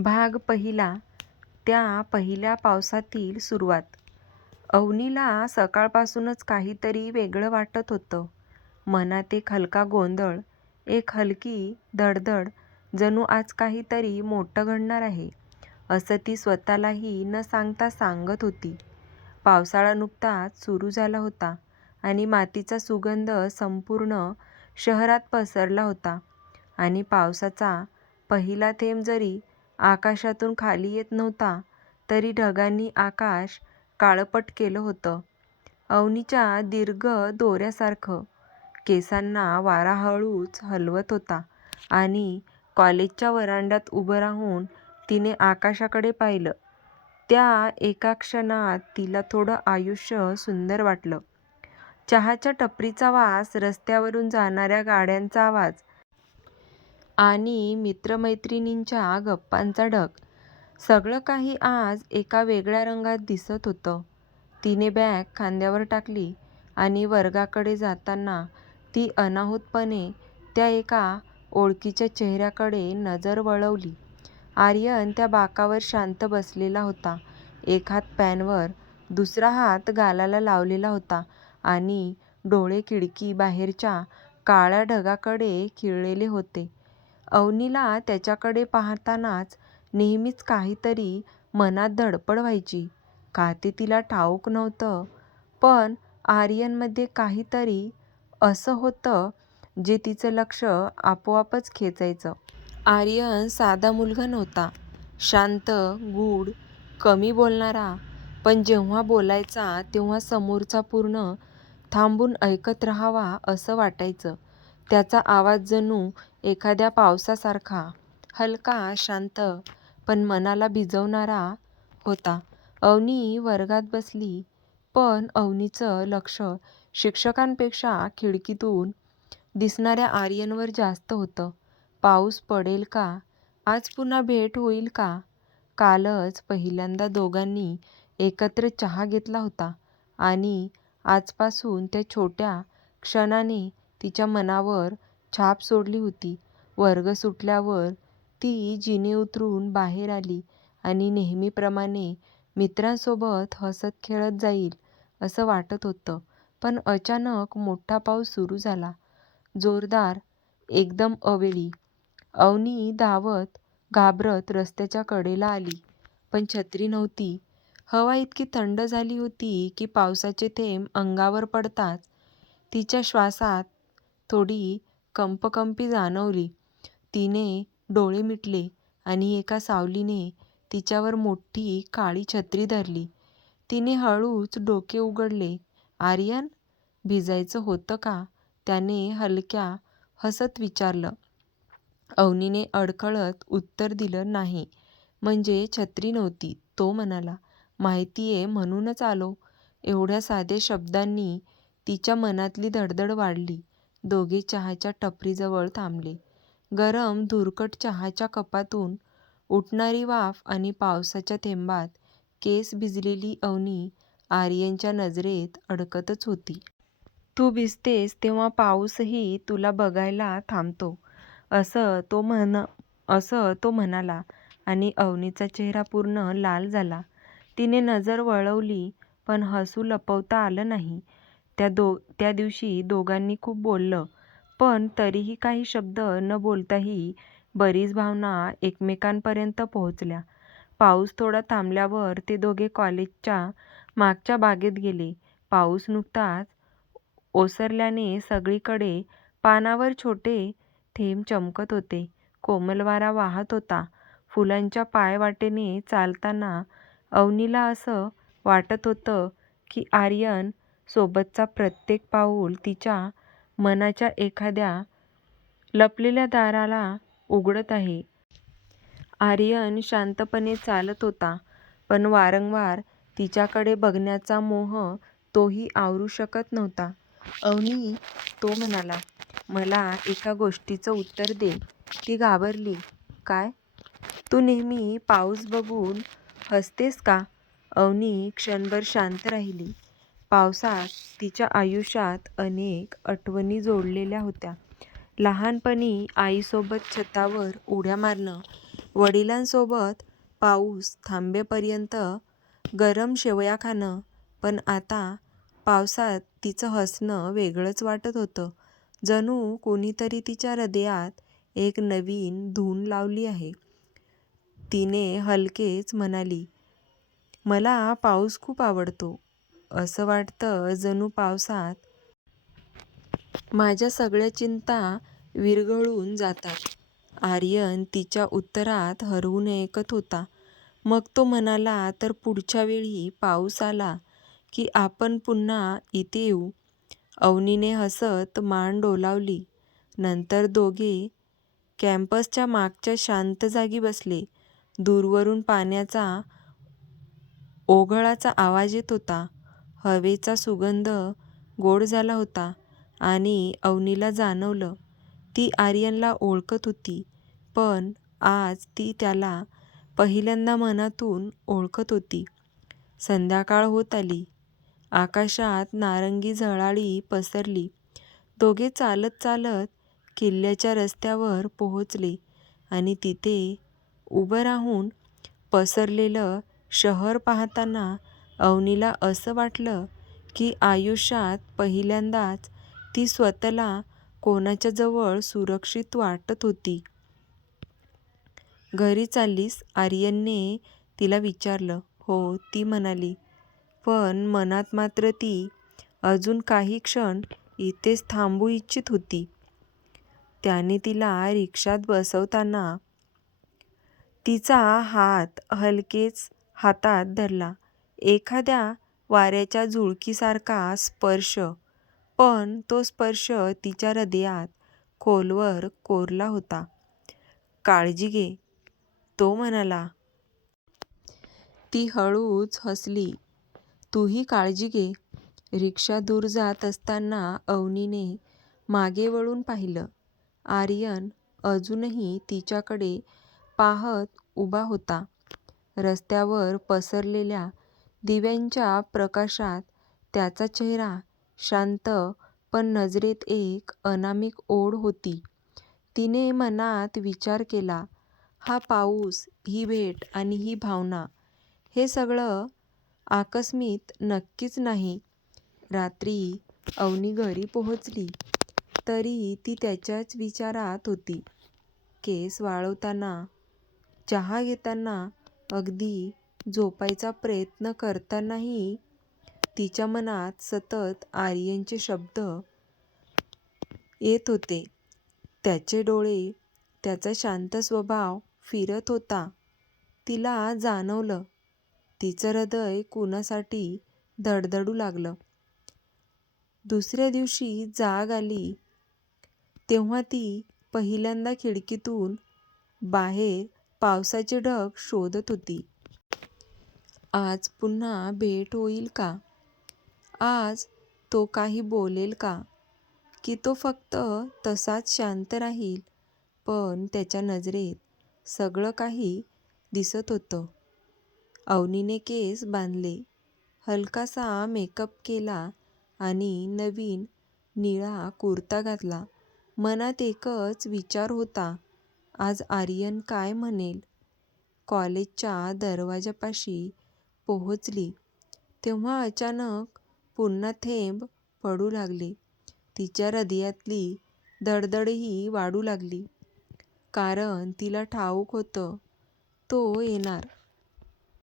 भाग पहिला. त्या पहिल्या पावसातील सुरुवात. अवनीला सकाळपासूनच काहीतरी वेगळं वाटत होतं. मनात एक हलका गोंधळ, एक हलकी धडधड, जणू आज काहीतरी मोठं घडणार आहे असं ती स्वतःलाही न सांगता सांगत होती. पावसाळा नुकताच सुरू झाला होता आणि मातीचा सुगंध संपूर्ण शहरात पसरला होता आणि पावसाचा पहिला थेंब जरी आकाशातून खाली येत नव्हता तरी ढगांनी आकाश काळपट केलं होतं. अवनीच्या दीर्घ दोऱ्यासारखं केसांना वारा हळूच हलवत होता आणि कॉलेजच्या व्हरांड्यात उभं राहून तिने आकाशाकडे पाहिलं. त्या एका क्षणात तिला थोडं आयुष्य सुंदर वाटलं. चहाच्या टपरीचा वास, रस्त्यावरून जाणाऱ्या गाड्यांचा आवाज आणि मित्रमैत्रिणींच्या गप्पांचा ढग, सगळं काही आज एका वेगळ्या रंगात दिसत होतं. तिने बॅग खांद्यावर टाकली आणि वर्गाकडे जाताना ती अनाहूतपणे त्या एका ओळखीच्या चेहऱ्याकडे नजर वळवली. आर्यन त्या बाकावर शांत बसलेला होता. एक हात पॅनवर, दुसरा हात गालाला लावलेला होता आणि डोळे खिडकी बाहेरच्या काळ्या ढगाकडे खिळलेले होते. अवनीला त्याच्याकडे पाहतानाच नेहमीच काहीतरी मनात धडपड व्हायची. का ते तिला ठाऊक नव्हतं, पण आर्यनमध्ये काहीतरी असं होतं जे तिचं लक्ष आपोआपच खेचायचं. आर्यन साधा मुलगा नव्हता. शांत, गूढ, कमी बोलणारा, पण जेव्हा बोलायचा तेव्हा समोरचा पूर्ण थांबून ऐकत राहावा असं वाटायचं. त्याचा आवाज जणू एखाद्या पावसासारखा, हलका, शांत, पण मनाला भिजवणारा होता. अवनी वर्गात बसली, पण अवनीचं लक्ष शिक्षकांपेक्षा खिडकीतून दिसणाऱ्या आर्यनवर जास्त होतं. पाऊस पडेल का? आज पुन्हा भेट होईल का? कालच पहिल्यांदा दोघांनी एकत्र चहा घेतला होता आणि आजपासून त्या छोट्या क्षणाने तिच्या मनावर छाप सोडली होती. वर्ग सुटल्यावर ती जिने उतरून बाहेर आली आणि नेहमीप्रमाणे मित्रांसोबत हसत खेळत जाईल असं वाटत होतं. पण अचानक मोठा पाऊस सुरू झाला. जोरदार, एकदम अवेळी. अवनी धावत, घाबरत रस्त्याच्या कडेला आली, पण छत्री नव्हती. हवा इतकी थंड झाली होती की पावसाचे थेंब अंगावर पडताच तिच्या श्वासात थोडी कंपकंपी जाणवली. तिने डोळे मिटले आणि एका सावलीने तिच्यावर मोठी काळी छत्री धरली. तिने हळूच डोके उघडले. आर्यन, भिजायचं होतं का? त्याने हलक्या हसत विचारलं. अवनीने अडखळत उत्तर दिलं, नाही. म्हणजे छत्री नव्हती, तो म्हणाला. माहितीये, म्हणूनच आलो. एवढ्या साध्या शब्दांनी तिच्या मनातली धडधड वाढली. दोघे चहाच्या टपरीजवळ थांबले. गरम धुरकट चहाच्या कपातून उठणारी वाफ आणि पावसाच्या थेंबात केस भिजलेली अवनी आर्यनच्या नजरेत अडकतच होती. तू भिजतेस तेव्हा पाऊसही तुला बघायला थांबतो, असं तो म्हणाला आणि अवनीचा चेहरा पूर्ण लाल झाला. तिने नजर वळवली, पण हसू लपवता आलं नाही. त्या दिवशी दोघांनी खूप बोललं, पण तरीही काही शब्द न बोलताही बरीच भावना एकमेकांपर्यंत पोहोचल्या. पाऊस थोडा थांबल्यावर ते दोघे कॉलेजच्या मागच्या बागेत गेले. पाऊस नुकताच ओसरल्याने सगळीकडे पानावर छोटे थेंब चमकत होते. कोमल वारा वाहत होता. फुलांच्या पायवाटेने चालताना अवनीला असं वाटत होतं की आर्यन सोबतचा प्रत्येक पाऊल तिच्या मनाच्या एखाद्या लपलेल्या दाराला उघडत आहे. आर्यन शांतपणे चालत होता, पण वारंवार तिच्याकडे बघण्याचा मोह तोही आवरू शकत नव्हता. अवनी, तो म्हणाला, मला एका गोष्टीचं उत्तर दे. ती घाबरली. काय? तू नेहमी पाऊस बघून हसतेस का? अवनी क्षणभर शांत राहिली. पावसात तिच्या आयुष्यात अनेक आठवणी जोडलेल्या होत्या. लहानपणी आईसोबत छतावर उड्या मारणं, वडिलांसोबत पाऊस थांबेपर्यंत गरम शेवया खाणं, पण आता पावसात तिचं हसणं वेगळंच वाटत होतं. जणू कोणीतरी तिच्या हृदयात एक नवीन धून लावली आहे. तिने हलकेच म्हणाली, "मला पाऊस खूप आवडतो. असं वाटतं जणू पावसात माझ्या सगळ्या चिंता विरघळून जातात." आर्यन तिच्या उत्तरात हरवून ऐकत होता. मग तो म्हणाला, "तर पुढच्या वेळी पाऊस आला की आपण पुन्हा इथे येऊ." अवनीने हसत मान डोलावली. नंतर दोघे कॅम्पसच्या मागच्या शांत जागी बसले. दूरवरून पाण्याचा ओघळाचा आवाज येत होता. हवेचा सुगंध गोड झाला होता आणि अवनीला जाणवलं, ती आर्यनला ओळखत होती, पण आज ती त्याला पहिल्यांदा मनातून ओळखत होती. संध्याकाळ होत आली. आकाशात नारंगी झळाळी पसरली. दोघे चालत चालत किल्ल्याच्या रस्त्यावर पोहोचले आणि तिथे उभं राहून पसरलेलं शहर पाहताना अवनीला असं वाटलं की आयुष्यात पहिल्यांदाच ती स्वतःला कोणाच्या जवळ सुरक्षित वाटत होती. "घरी चाललीस?" आर्यनने तिला विचारलं. "हो," ती म्हणाली. पण मनात मात्र ती अजून काही क्षण इथेच थांबू इच्छित होती. त्याने तिला रिक्षात बसवताना तिचा हात हलकेच हातात धरला. एखाद्या वाऱ्याच्या झुळकीसारखा स्पर्श, पण तो स्पर्श तिच्या हृदयात खोलवर कोरला होता. "काळजी घे," तो म्हणाला. ती हळूच हसली. "तूही काळजी घे." रिक्षा दूर जात असताना अवनीने मागे वळून पाहिलं. आर्यन अजूनही तिच्याकडे पाहत उभा होता. रस्त्यावर पसरलेल्या दिव्यांच्या प्रकाशात त्याचा चेहरा शांत, पण नजरेत एक अनामिक ओढ होती. तिने मनात विचार केला, हा पाऊस, ही भेट आणि ही भावना, हे सगळं आकस्मित नक्कीच नाही. रात्री अवनी घरी पोहोचली तरी ती त्याच्याच विचारात होती. केस वाळवताना, चहा घेताना, अगदी झोपायचा प्रयत्न करतानाही तिच्या मनात सतत आर्यनचे शब्द येत होते. त्याचे डोळे, त्याचा शांत स्वभाव फिरत होता. तिला जाणवलं, तिचं हृदय कुणासाठी धडधडू लागलं. दुसऱ्या दिवशी जाग आली तेव्हा ती पहिल्यांदा खिडकीतून बाहेर पावसाचे ढग शोधत होती. आज पुन्हा भेट होईल का? आज तो काही बोलेल का? की तो फक्त तसाच शांत राहील? पण त्याच्या नजरेत सगळं काही दिसत होतं. अवनीने केस बांधले, हलकासा मेकअप केला आणि नवीन निळा कुर्ता घातला. मनात एकच विचार होता, आज आर्यन काय म्हणेल? कॉलेजच्या दरवाजापाशी पोहोचली तेव्हा अचानक पुन्हा थेंब पडू लागले. तिच्या हृदयातली धडधडही वाढू लागली. कारण तिला ठाऊक होतं, तो येणार.